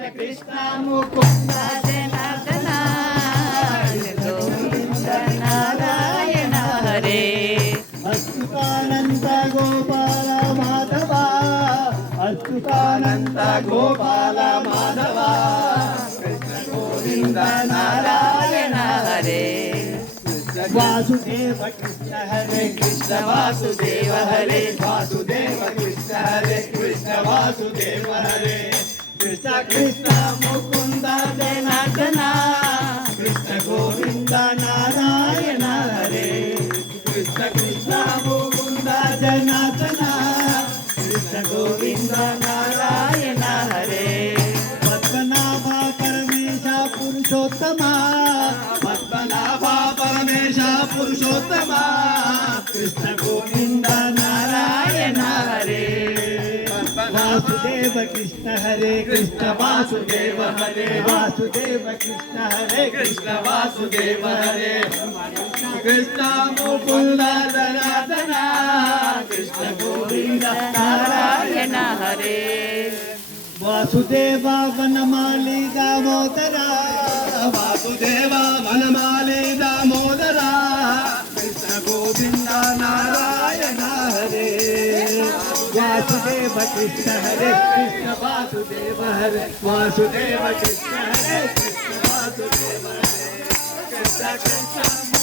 Krishna Mukunda Janardhana Govinda Narayana Hare Achyutananda Gopala Madhava Achyutananda Gopala Madhava Krishna Govinda Narayana Hare Vasudeva Krishna Hare Krishna Vasudeva Hare Vasudeva Krishna Hare Krishna Vasudeva Hare Krishna Krishna Mukunda Janardhana Krishna Govinda Narayana Hare Krishna Krishna Mukunda Janardhana Krishna Govinda Narayana Hare Padmanabha Paramesha Purushottama Padmanabha Paramesha Purushottama Krishna Govinda Narayana Hare Vasudeva Krishna Hare Krishna Vasudeva Hare Vasudeva Krishna Hare Krishna Vasudeva Hare Krishna Mukunda Janardhana Krishna Govinda Narayana Hare Vasudeva Vanamali Damodara Vasudeva Vanamali Damodara Krishna Govinda Narayana Hare Vasudeva Krishna Hare Krishna Vasudeva Hare Vasudeva Krishna Hare Krishna Vasudeva Hare Krishna Krishna